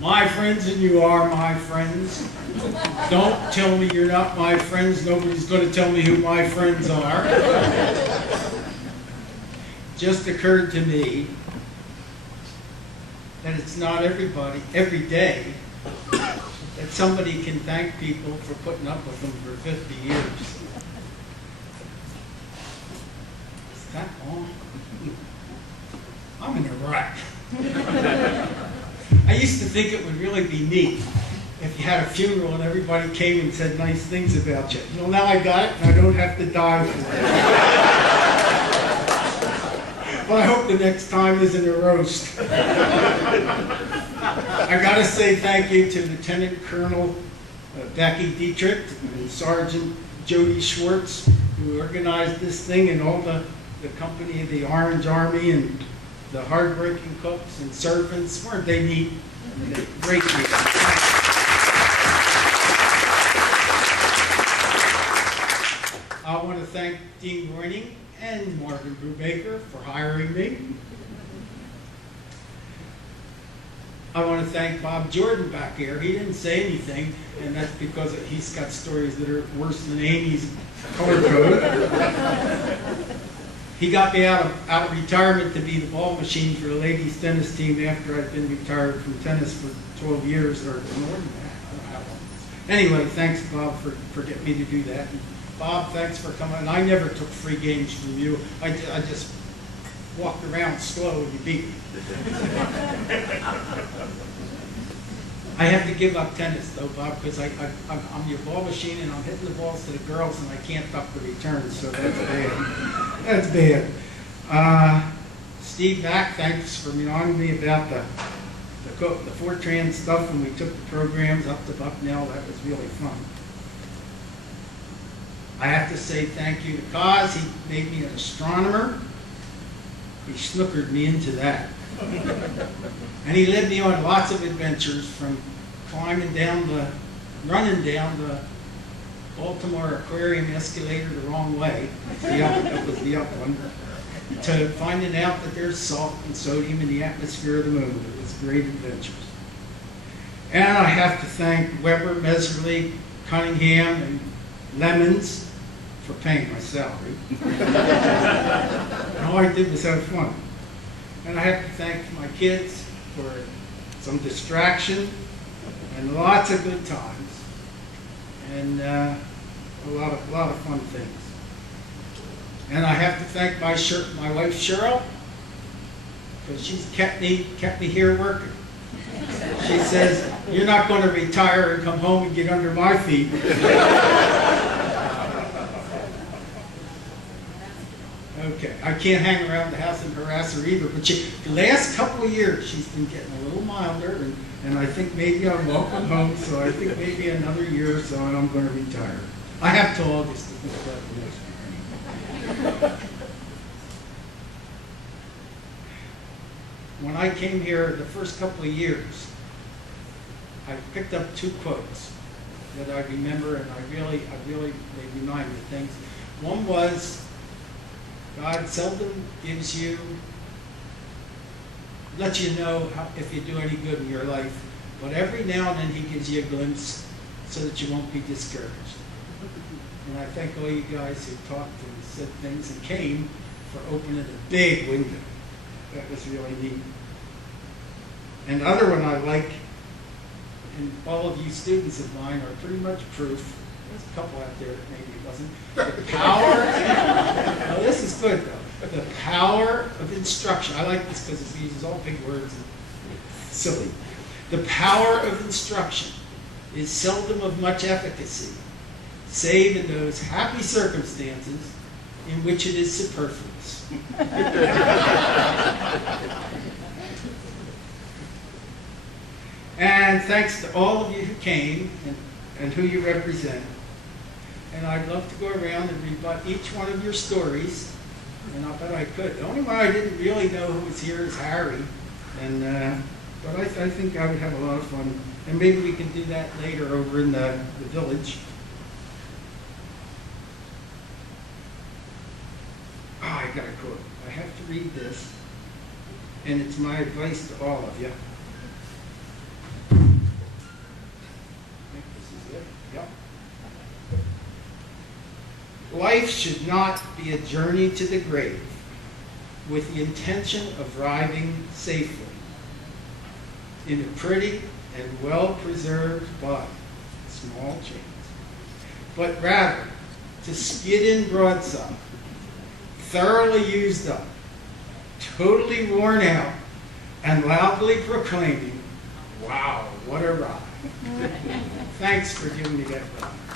My friends, and you are my friends. Don't tell me you're not my friends. Nobody's going to tell me who my friends are. Just occurred to me that it's not everybody, every day, that somebody can thank people for putting up with them for 50 years. Is that long? I'm in a rut. I used to think it would really be neat if you had a funeral and everybody came and said nice things about you. Well, now I got it and I don't have to die for it. But I hope the next time isn't a roast. I gotta say thank you to Lieutenant Colonel Becky Dietrich and Sergeant Jody Schwartz, who organized this thing, and all the company of the Orange Army and the hard-working cooks and servants. Weren't they neat? Great people. I want to thank Dean Royning and Marvin Brubaker for hiring me. I want to thank Bob Jordan back here. He didn't say anything, and that's because he's got stories that are worse than Amy's color code. He got me out of retirement to be the ball machine for the ladies tennis team after I'd been retired from tennis for 12 years, or more than that. I don't know how long. Anyway, thanks, Bob, for getting me to do that. And Bob, thanks for coming. And I never took free games from you. I just walked around slow and you beat me. I have to give up tennis, though, Bob, because I'm your ball machine and I'm hitting the balls to the girls and I can't duck the returns, so that's bad. That's bad. Steve Mack, thanks for reminding me about the Fortran stuff when we took the programs up to Bucknell. That was really fun. I have to say thank you to Kaz. He made me an astronomer. He snookered me into that. And he led me on lots of adventures, from running down the Baltimore Aquarium escalator the wrong way, that was the up one, to finding out that there's salt and sodium in the atmosphere of the moon. It was great adventures. And I have to thank Weber, Meserly, Cunningham, and Lemons for paying my salary. And all I did was have fun. And I have to thank my kids for some distraction and lots of good times, and a lot of fun things. And I have to thank my wife Cheryl, because she's kept me here working. She says, "You're not going to retire and come home and get under my feet." Okay, I can't hang around the house and harass her either, but the last couple of years she's been getting a little milder, and I think maybe I'm welcome home, so I think maybe another year or so and I'm going to retire. I have till August to think about the next year. When I came here the first couple of years, I picked up two quotes that I remember, and they remind me of things. One was, God seldom lets you know if you do any good in your life, but every now and then he gives you a glimpse so that you won't be discouraged. And I thank all you guys who talked and said things and came for opening a big window. That was really neat. And the other one I like, and all of you students of mine are pretty much proof. There's a couple out there that maybe it wasn't. The power, now this is good though. The power of instruction. I like this because it uses all big words and silly. The power of instruction is seldom of much efficacy, save in those happy circumstances in which it is superfluous. And thanks to all of you who came and who you represent. And I'd love to go around and rebut each one of your stories, and I'll bet I could. The only one I didn't really know who was here is Harry, but I think I would have a lot of fun. And maybe we can do that later over in the village. Oh, I got a quote. I have to read this, and it's my advice to all of you. life should not be a journey to the grave with the intention of arriving safely in a pretty and well-preserved body, small change, but rather to skid in broadside, thoroughly used up, totally worn out, and loudly proclaiming, "Wow, what a ride." Thanks for giving me that ride.